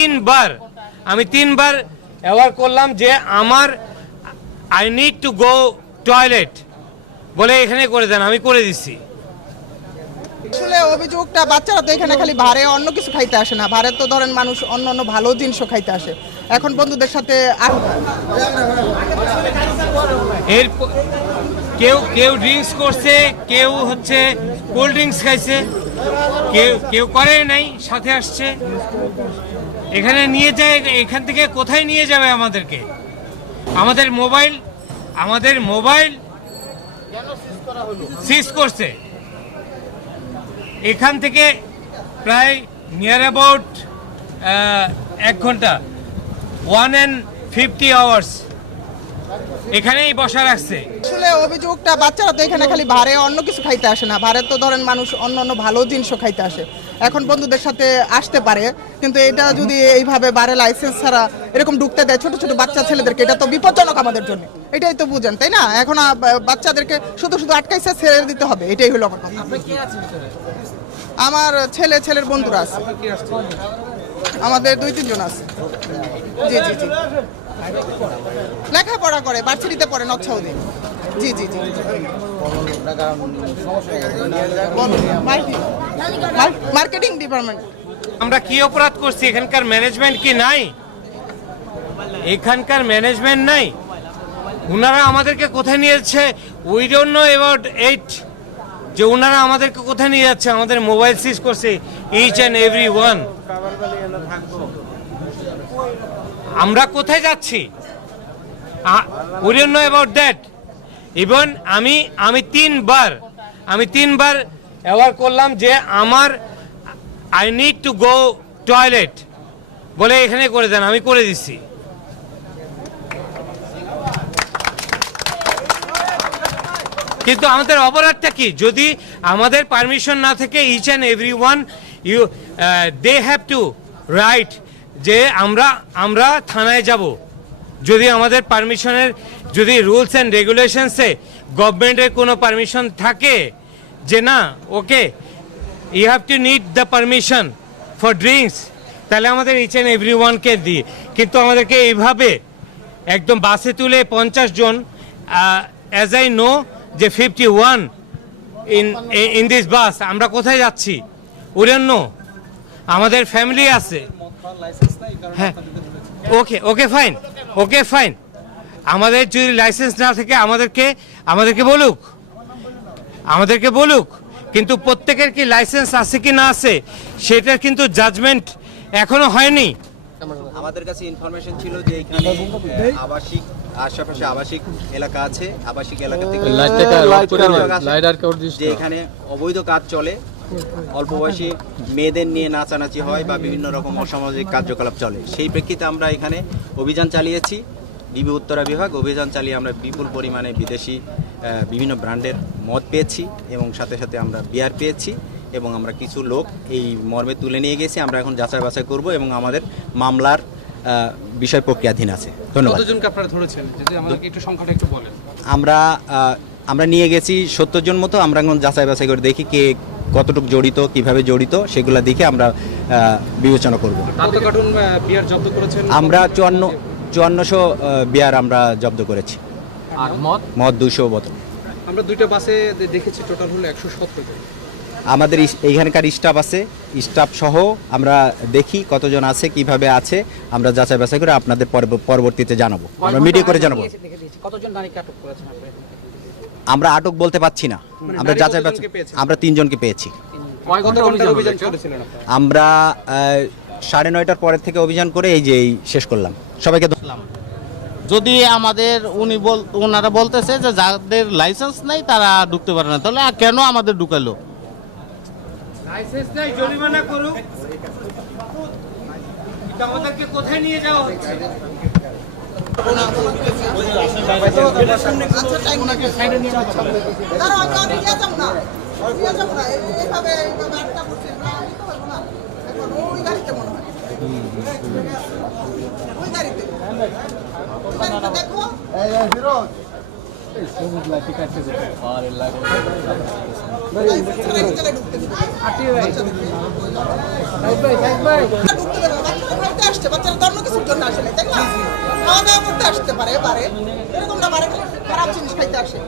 তিনবার অ্যাওয়ার করলাম যে আমার I need to go toilet বলে এখানে করে দেন, আমি করে দিচ্ছি। আসলে অভিযোগটা বাচ্চারা তো এখানে খালি ভারে অন্য কিছু খাইতে আসে না, ভারে তো ধরেন মানুষ অন্য অন্য ভালো জিনিসও খাইতে আসে। এখন বন্ধুদের সাথে এর কেউ কেউ ড্রিঙ্কস করছে, কেউ হচ্ছে কোল্ড ড্রিঙ্কস খাইছে, কেউ কেউ করে নাই, সাথে আসছে। এখানে নিয়ে যায়, এখান থেকে কোথায় নিয়ে যাবে আমাদেরকে? আমাদের মোবাইল সিজ করছে। এখান থেকে প্রায় নিয়ার অ্যাবাউট 1 ঘন্টা 150 আওয়ার্স এখানেই বসা রাখছে। আসলে অভিযোগটা বাচ্চারা তো এখানে খালি ভারে অন্য কিছু খাইতে আসে না, ভারে তো ধরেন মানুষ অন্য অন্য ভালো জিনিসও খাইতে আসে। এখন বন্ধুদের সাথে আসতে পারে, কিন্তু এটা যদি এইভাবে বারে লাইসেন্স ছাড়া এরকম ঢুকতে দেয় ছোট ছোট বাচ্চা ছেলেদেরকে, এটা তো বিপজ্জনক আমাদের জন্য। এটাই তো বুঝেন, তাই না? এখন বাচ্চাদেরকে শুধু শুধু আটকাইছে, ছেড়ে দিতে হবে, এটাই হলো আমার কথা। আমার ছেলের বন্ধুরা আছে, আমাদের 2-3 জন আছে। জি জি জি, লেখাপড়া করে, ভার্সিটিতে পড়ে নর্থ সাউথে। জি জি জি, মার্কেটিং ডিপার্টমেন্ট। আমরা কি অপরাধ করছি? এখানকার ম্যানেজমেন্ট কি নাই? এখানকার ম্যানেজমেন্ট নাই। ওনারা আমাদেরকে কোথায় নিয়ে যাচ্ছে? We don't know about it, যে ওনারা আমাদেরকে কোথায় নিয়ে যাচ্ছে। আমাদের মোবাইল সিজ করছে, ইচ অ্যান্ড এভরি ওয়ান। আমরা কোথায় যাচ্ছি? We don't know about that. Even আমি তিনবার অ্যাওয়ার করলাম যে আমার I need to go toilet বলে এখানে করে দেন, আমি করে দিচ্ছি। কিন্তু আমাদের অপরাধটা কি? যদি আমাদের পারমিশন না থাকে, each and every one they have to write যে আমরা থানায় যাব। যদি আমাদের পারমিশনের, যদি রুলস অ্যান্ড রেগুলেশনসে গভর্নমেন্টের কোনো পারমিশন থাকে যে না, okay you have to need the permission for drinks, তাহলে আমাদের ইচ অ্যান্ড এভরি ওয়ানকে দিই। কিন্তু আমাদেরকে এইভাবে একদম বাসে তুলে 50 জন, অ্যাজ আই নো যে 51 ইন দিস বাস। আমরা কোথায় যাচ্ছি? We don't know. আমাদের ফ্যামিলি আছে। হ্যাঁ, ওকে ফাইন। আমাদের যদি লাইসেন্স না থাকে আমাদেরকে বলুক। কিন্তু প্রত্যেকের কি লাইসেন্স আছে কি না আছে সেটার কিন্তু জাজমেন্ট এখনো হয়নি। আমাদের কাছে ইনফরমেশন ছিল যে এখানে আবাসিক, আশেপাশে আবাসিক এলাকা আছে, আবাসিক এলাকা থেকে যে এখানে অবৈধ কাজ চলে, অল্প বয়সী মেয়েদের নিয়ে নাচানাচি হয় বা বিভিন্ন রকম অসামাজিক কার্যকলাপ চলে। সেই প্রেক্ষিতে আমরা এখানে অভিযান চালিয়েছি, ডিবি উত্তরা বিভাগ অভিযান চালিয়ে আমরা বিপুল পরিমাণে বিদেশি বিভিন্ন ব্র্যান্ডের মদ পেয়েছি এবং সাথে সাথে আমরা বিয়ার পেয়েছি এবং আমরা কিছু লোক এই মর্মে তুলে নিয়ে গেছি। আমরা এখন যাচাই বাছাই করব এবং আমাদের মামলার বিষয় প্রক্রিয়াধীন আছে। ধন্যবাদ। কতজনকে আপনারা ধরেছেন যদি আমাদেরকে একটু সংখ্যাটা একটু বলেন? আমরা নিয়ে গেছি 70 জন মতো। আমরা এখন যাচাই বাছাই করে দেখি কে কতটুকু জড়িত, কিভাবে জড়িত, সেগুলো দেখে আমরা বিবেচনা করব। কত কার্টুন বিয়ার জব্দ করেছেন? আমরা 5400 বিয়ার আমরা জব্দ করেছি। আর মদ 200 বোতল। আমরা দুইটা বাসে দেখেছি, টোটাল হলো 117 জন। আমাদের এইখানকার স্টাফ আছে, স্টাফ সহ আমরা দেখি কতজন আছে, কিভাবে আছে, আমরা যাচাই বাছাই করে আপনাদের পরবর্তীতে জানাবো, আমরা মিডিয়া করে জানাবো। কতজন নারীকে আটক করেছেন আপনারা? আমরা আটক বলতে পারছি না, আমরা যাচাই বাছাই, আমরা 3 জনকে পেয়েছি। কয় ঘন্টা অভিযান করেছিলেন আপনারা? আমরা 9:30টার পরের থেকে অভিযান করে এই যে শেষ করলাম। সবাইকে যদি আমাদের ওনারা বলতেছে যে যাদের লাইসেন্স নেই তারা ঢুকতে পারে না, তাহলে কেন আমাদের ঢুকালো? লাইসেন্স নাই, জরিমানা করুক। এটা আমাদেরকে কোথায় নিয়ে যাওয়া হচ্ছে? দেখো আসছে, বাচ্চারা তো অন্য কিছুর জন্য আসে না, তাই না? খাওয়া দাওয়া করতে আসতে পারে বারে, এরকম না বারে খারাপ জিনিস খাইতে আসে।